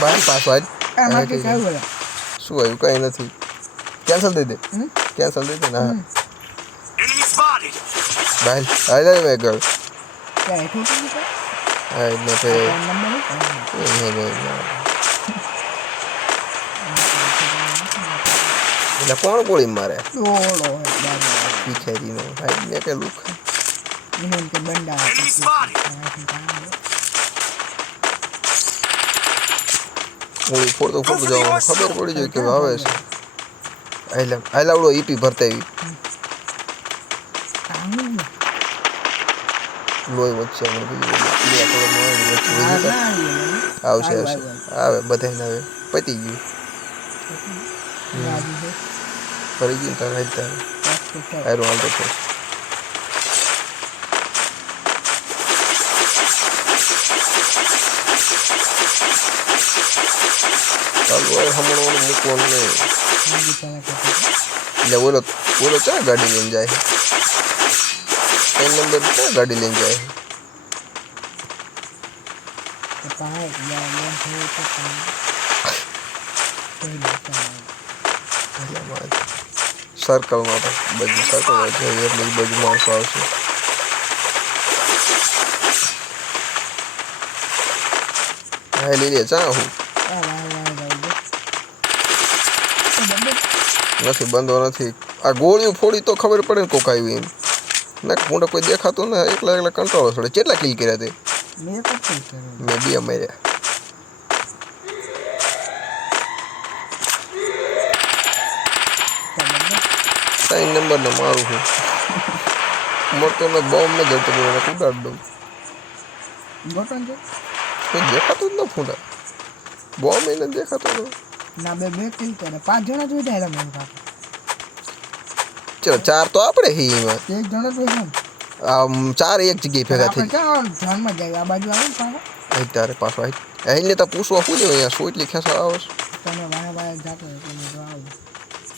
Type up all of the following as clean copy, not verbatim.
by password આમાં કે કાવ બોલા શું આવ્યું કઈ નથી કેન્સલ દઈ દે કેન્સલ દઈ દે ના બાય આઈ લે મે ગર ક્યાં ઠીક છે આઈ ને પે એટલે કોણ ગોળી મારે ઓળો પીખેરી નો ભાઈ ને કે લુક ઇનન કે બંડા ગોળી ફોડતો જાવ ખબર પડી જાય કે આવે છે આઈ લાવડો ઈપી ભરતા આવી લોહી વચ્ચે આવશે આવે બધાને આવે પતી ગયું ફરી ગયું તાર આયરો હાલતો છે ચાલો હમણાં મૂકવાનું નહીં એટલે બોલો ચા ગાડી લઈને જાય 3 નંબર ક્યાં ગાડી લઈને જાય સર્કલમાં તો બધું સર્કલમાં જાય એટલે બધું માણસો આવશે હા લઈ લે ચા હું નથી બંધો નથી આ ગોળીઓ ફોડી તો ખબર પડે ને કોક આવી એમ ના મોટા કોઈ દેખાતું ને એકલા કંટ્રોલ છોડે કેટલા કિલ કર્યા તે મેં બે માર્યા 3 નંબર ને મારું છું મોટો ને બોમ્બ ને જતો મને ઉડાડ દઉં ગોટન છે કોઈ દેખાતું જ ન ફૂંડા બોમ્બ એને દેખાતો ન ના બે કિલ કરે 5 જણા જોઈ જાય મને પાસે ચલો 4 તો આપણે હી એમાં એક જણો તો છે 4 એક જગ્યાએ ભેગા થઈ ક્યાં ધ્યાનમાં જાય આ બાજુ આવે ને અહીં તારે પાછો અહીં તો પૂછવા શું જોઈએ અહીંયા સોટલી ખેંચવા આવે તમે વાય જાતો એટલે આવું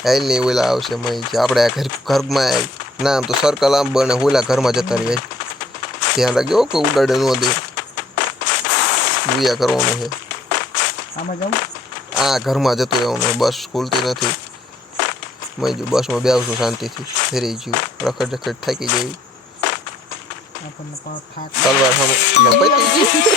હાલ નહીં ઓલા આવશે મય છે આપણે આ ઘરમાં ના આમ તો સર્કલ આમ બને ઓલા ઘરમાં જતા રહી ધ્યાન રાખજો કે ઉડાડે ન દે બુયા કરવાનું છે આમાં જાઉં આ ઘરમાં જતું રહેવાનું બસ ખુલતી નથી મય જો બસમાં બેસું શાંતિથી ફેરી ગયું રખડ થાકી જઈ આપણને થાક તલવાર સામે પતી ગઈ